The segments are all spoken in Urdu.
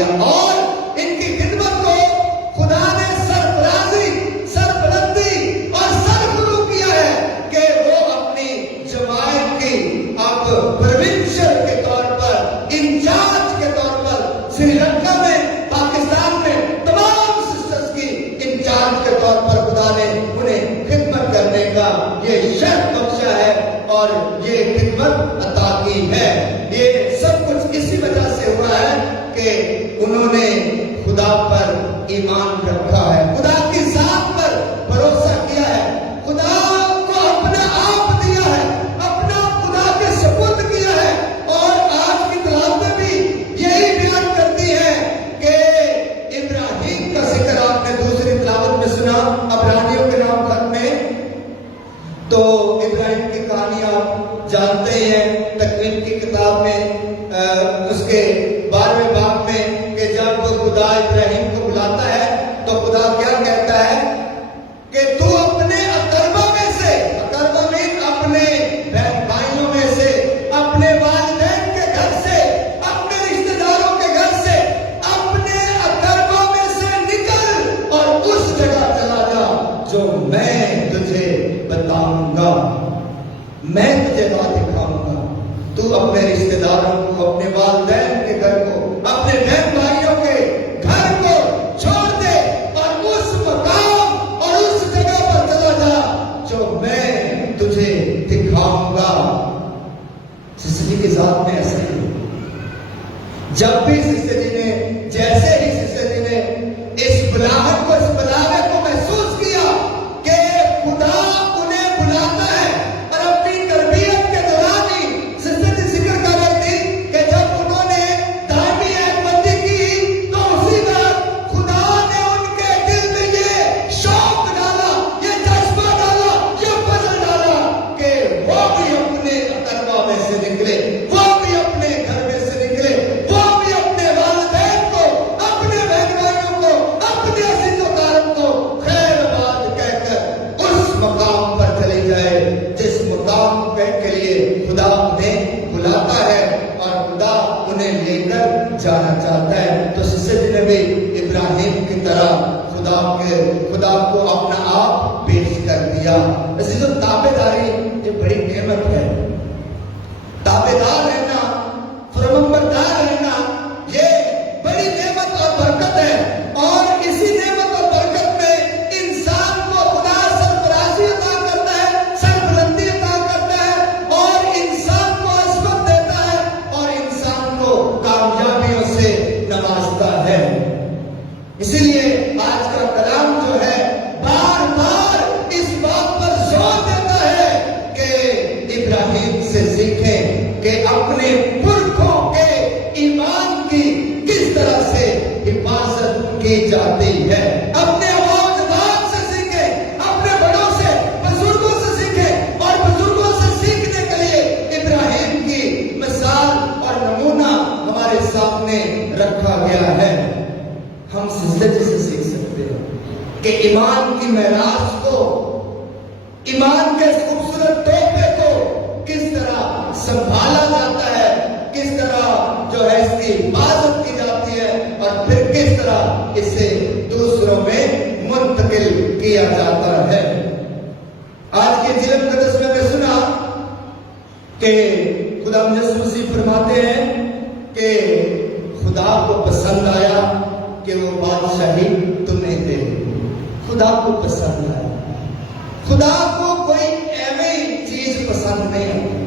دیا اور ان کی خدمت کو خدا نے سرفرازی، سربلندی اور سرفرو کیا ہے کہ وہ اپنی جماعت کی اب پروونشل کے طور پر، انچارج کے طور پر سری لنکا میں، پاکستان میں تمام سسٹرز کی انچارج کے طور پر خدا نے انہیں خدمت کرنے کا یہ شرف بخشا ہے اور یہ خدمت عطا کی ہے۔ یہ سب کچھ اسی وجہ سے ہوا ہے کہ انہوں نے خدا پر ایمان رکھا ہے، خدا کی ذات پر بھروسہ کیا ہے، خدا کو اپنا آپ دیا ہے، اپنا خدا کے سپرد کیا ہے۔ اور آج کی تلاوتیں بھی یہی بیان کرتی ہیں کہ ابراہیم کا ذکر آپ نے دوسری تلاوت میں سنا عبرانیوں کے نام خط میں، تو ابراہیم کی کہانی آپ جانتے ہیں تکوین کی کتاب میں اس کے 12ویں باب میں کہ جب خدا ابراہیم کو بلاتا ہے تو خدا کیا کہتا ہے کہ تو اپنے اقربا میں سے، اقربا میں اپنے بہن بھائیوں میں سے، اپنے والدین کے گھر سے، اپنے رشتہ داروں کے گھر سے، اپنے اقربا میں سے نکل اور اس جگہ چلا جا جو میں تجھے بتاؤں گا، میں تجھے راہ دکھاؤں گا۔ تو اپنے رشتہ داروں کو، اپنے والدین کے گھر کو، اپنے بہن بھائیوں کے گھر کو چھوڑ دے اور اس مقام اور اس جگہ پر چلا جا جو میں تجھے دکھاؤں گا۔ سسٹر جی کی ذات میں ایسا ہی جب بھی سسٹر جی نے، جیسے ہی سسٹر جی نے اس بلاہٹ کو، اس بلاوے کو محسوس کیا کہ خدا انہیں بلاتا ہے، اور اپنی تربیت کے دوران ہی سسٹر جی ذکر کر رہی تھی کہ جب انہوں نے دائمی احمدی کی تو اسی وقت خدا نے ان کے دل میں یہ شوق ڈالا، یہ جذبہ ڈالا، یہ فضل ڈالا کہ وہ بھی اپنے اقربا میں سے نکلے، وہ بھی اپنے گھر میں سے نکلے، وہ بھی اپنے والدین کو، اپنے بہن بھائیوں کو، اپنے عزیز و کارم کو خیر بات کہہ کر اس مقام پر چلی جائے جس مقام کے لیے خدا انہیں بلاتا ہے اور خدا انہیں لے کر جانا چاہتا ہے۔ تو سسٹر جی نے بھی ابراہیم کی طرح خدا کو اپنا آپ پیش کر دیا۔ عزیزو، تابعداری یہ بڑی نعمت ہے۔ تابعدار رہنا، فرمانبردار رہنا یہ بڑی نعمت اور برکت ہے، اور اسی نعمت اور برکت میں انسان کو خدا سرفرازی عطا کرتا ہے، سربلندی عطا کرتا ہے، اور انسان کو عظمت دیتا ہے، اور انسان کو کامیابیوں سے نوازتا ہے۔ اسی لیے آج کا کلام جو ہے بار بار اس بات پر زور دیتا ہے کہ ابراہیم سے سیکھیں کہ اپنے پرکھوں کے ایمان کی کس طرح سے حفاظت کی جاتی ہے۔ اپنے آباد سے سیکھیں، اپنے بڑوں سے، بزرگوں سے سیکھیں، اور بزرگوں سے سیکھنے کے لیے ابراہیم کی مثال اور نمونہ ہمارے سامنے رکھا گیا ہے۔ ہم سسٹر جی سے سیکھ سکتے ہیں کہ ایمان کی معراج کو، ایمان کے خوبصورت تحفے کو کس طرح سنبھالا جاتا ہے، کس طرح جو ہے اس کی حفاظت کی جاتی ہے، اور پھر کس طرح اسے دوسروں میں منتقل کیا جاتا ہے۔ آج کے ضلع مقدس میں سنا کہ خدا یسوع مسیح فرماتے ہیں کہ خدا کو پسند آیا کہ وہ بادشاہی تمہیں دے۔ خدا کو پسند آیا۔ خدا کو کوئی ایویں چیز پسند نہیں آتی،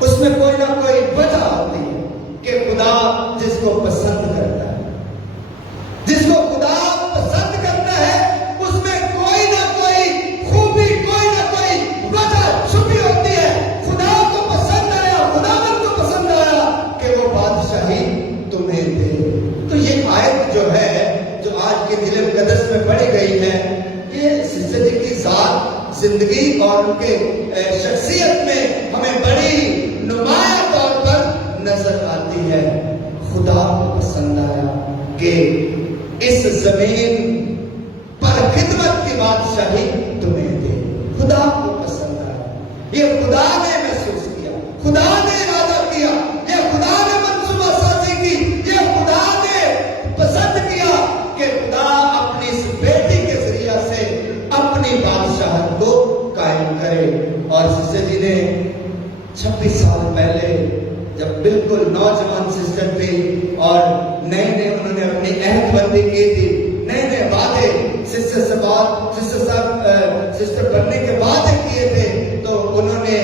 اس میں کوئی نہ کوئی وجہ ہوتی ہے کہ خدا جس کو پسند کرتا ہے، جس کو خدا پسند کرتا ہے، اس میں کوئی نہ کوئی خوبی، کوئی نہ کوئی وجہ چھپی ہوتی ہے۔ خدا کو پسند آیا، خداوند کو پسند آیا کہ وہ بادشاہی تمہیں دے۔ تو یہ آیت جو ہے، جو آج کے دل مقدس میں پڑھی گئی ہے، یہ سسٹر جی کی ذات، زندگی اور ان کے شخصیت میں ہمیں بڑی نمایاں طور پر نظر آتی ہے۔ خدا کو پسند آیا کہ اس زمین پر خدمت کی بادشاہی تمہیں دے۔ خدا کو پسند آیا، یہ خدا نے محسوس کیا، خدا نے ارادہ کیا، یہ خدا نے منصوبہ سازی کی، یہ خدا نے بالکل نوجوان سسٹر تھے اور نئے نئے انہوں نے اپنی عہد بندی کی تھی، نئے نئے وعدے سسٹر بننے کے وعدے کیے تھے، تو انہوں نے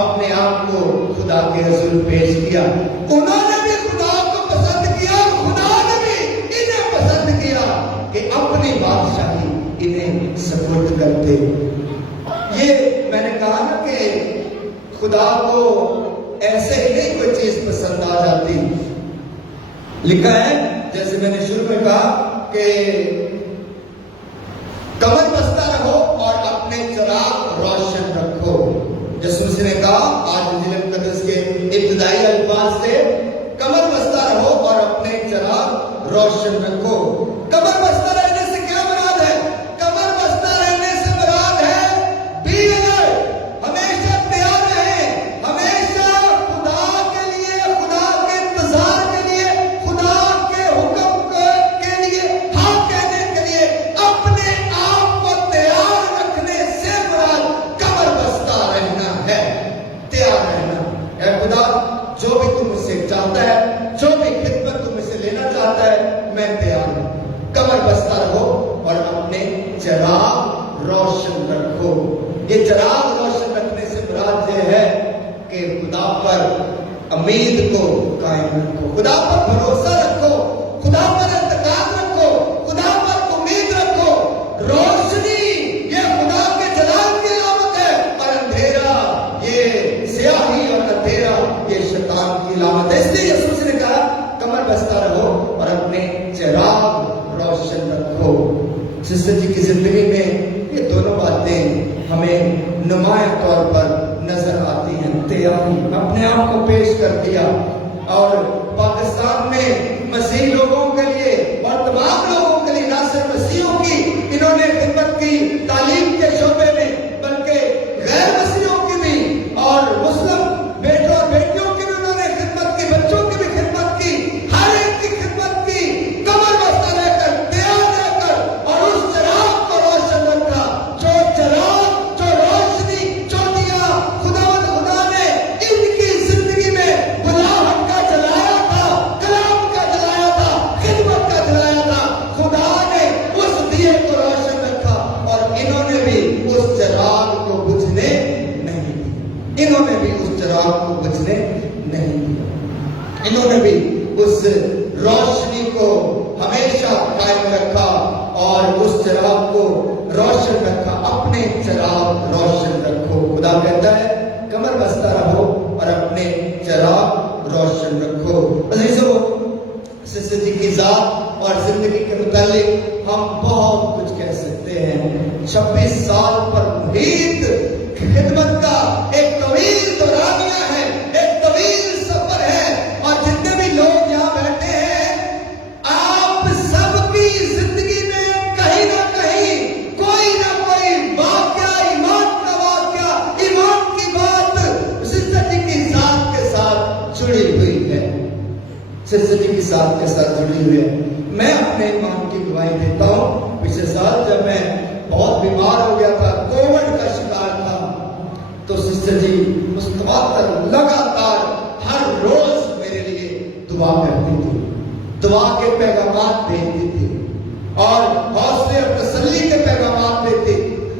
اپنے آپ کو خدا کے حضور پیش کیا۔ انہوں نے بھی خدا کو پسند کیا اور خدا نے بھی انہیں پسند کیا کہ اپنی بادشاہی انہیں سپرد کرتے۔ یہ میں نے کہا نا کہ خدا کو ایسے ہی نہیں کوئی چیز پسند آ جاتی۔ لکھا ہے جیسے میں نے شروع میں کہا کہ کمر بستہ رہو اور اپنے چراغ روشن رکھو۔ یسوع مسیح نے کہا آج انجیل مقدس کے ابتدائی الفاظ سے، کمر بستہ رہو اور اپنے چراغ روشن رکھو۔ کمر بستہ رہنے سے کیا مراد ہے؟ کمر بستہ رہنے سے مراد ہے بی الرٹ، ہمیشہ تیار رہیں، ہمیشہ خدا کے لیے، خدا کے انتظار کے لیے، خدا کے حکم کے لیے، ہاں کہنے کے لیے اپنے آپ کو تیار رکھنے سے مراد کمر بستہ رہنا ہے، تیار رہنا۔ اے خدا، جو بھی تم مجھ سے چاہتا ہے، جو بھی خدمت تم مجھ سے لینا چاہتا ہے، میں تیار ہوں۔ کمر بستہ رہو اور اپنے چراغ روشن رکھو۔ یہ چراغ روشن رکھنے سے مراد یہ ہے کہ خدا پر امید کو قائم رکھو، خدا پر بھروسہ رکھو، خدا پر اعتقاد رکھو، خدا پر امید رکھو۔ روشنی یہ خدا کے جلال کی علامت ہے، اور اندھیرا یہ سیاہی اور اندھیرا یہ شیطان کی علامت ہے۔ اس لیے یسوع نے کہا کمر بستہ رہو اور اپنے چراغ روشن رکھو۔ سسٹر جی کی زندگی میں یہ دونوں باتیں ہمیں نمایاں طور پر نظر آتی ہیں۔ تیاری، اپنے آپ کو پیش کر دیا، اور پاکستان میں مسیحی لوگوں کے لیے اور تمام لوگوں کے لیے، نہ صرف مسیحیوں کی انہوں نے خدمت کی تعلیم کے شعبے میں، بلکہ غیر مسیحیوں کی بھی اور مسلم بیٹوں اور بیٹیوں کی بھی انہوں نے خدمت کی، بچوں کی بھی خدمت کی، ہر ایک کی خدمت کی، کمر بستہ رہ کر، تیار رہ کر، اور اس چراغ کو روشن رکھا۔ جو چراغ، جو روشنی، جو دیا خدا نے ان کی زندگی میں بلاہٹ کا جلایا تھا، کلام کا جلایا تھا، خدمت کا جلایا تھا، خدا نے اس دیے کو روشن رکھا، اور انہوں نے بھی اس چراغ کو بجھنے نہیں دیا، انہوں نے بھی اس چراغ کو بجھنے نہیں دیا، انہوں نے بھی اس روشنی کو ہمیشہ قائم رکھا اور اس چراغ کو روشن رکھا۔ اپنے چراغ روشن رکھو۔ خدا کہتا ہے کمر بستہ رہو اور اپنے چراغ روشن رکھو۔ عزیزو، سسٹر جی کی ذات اور زندگی کے متعلق ہم بہت کچھ کہہ سکتے ہیں۔ 26 سال پر محیط خدمت کا ایک طویل دورانیہ ہے، ایک طویل سفر ہے، اور جتنے بھی لوگ یہاں بیٹھے ہیں، آپ سب کی زندگی میں کہیں نہ کہیں کوئی نہ کوئی واقعہ، ایمان کا واقعہ، ایمان کی بات سسٹر جی کی ذات کے ساتھ جڑی ہوئی ہے، سسٹر جی کی ذات کے ساتھ جڑی ہوئی ہے۔ میں اپنے ایمان کی گواہی دیتا ہوں۔ پچھلے سال جب میں بہت بیمار ہو گیا تھا، کووڈ کا شکار تھا، تو سسٹر جی مستقبل لگاتار ہر روز میرے لیے دعا کرتی تھی، دعا کے پیغامات بھیجتی تھی، اور حوصلے اور تسلی کے پیغامات دیتی،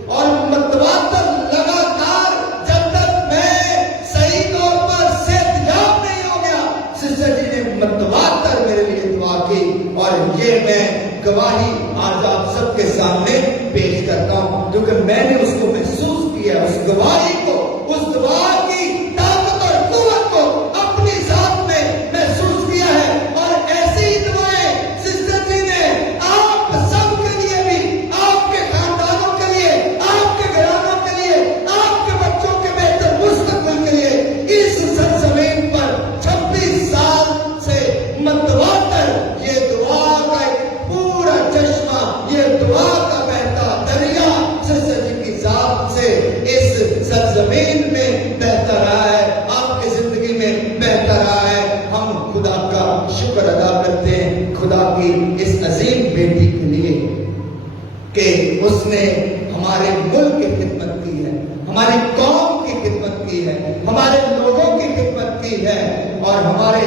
اور متواتر لگاتار جب تک میں صحیح طور پر صحتیاب نہیں ہو گیا، سسٹر جی نے متواتر میرے لیے دعا کی، اور یہ میں گواہی آج آپ سب کے سامنے پیش کرتا ہوں، کیونکہ میں نے اس کو محسوس کیا، اس گواہی کو، اس دعا کی طاقت اور قوت کو اپنی ذات میں محسوس کیا ہے۔ اور ایسی ہی دعائیں سسٹر جی نے آپ سب کے لیے بھی، آپ کے خاندانوں کے لیے، آپ کے گھرانوں کے لیے، آپ کے بچوں کے بہتر مستقبل کے لیے اس سرزمین پر 26 سال سے متواتر یہ دعا کا ایک پورا چشمہ، یہ دعا کا بہتا دریا سسٹر جی کی ذات سے اس سرزمین میں بہتا رہا ہے، آپ کی زندگی میں بہتا رہا ہے۔ ہم خدا کا شکر ادا کرتے ہیں، خدا کی اس عظیم بیٹی کے لیے کہ اس نے ہمارے ملک کی خدمت کی ہے، ہماری قوم کی خدمت کی ہے، ہمارے لوگوں کی خدمت کی ہے، اور ہمارے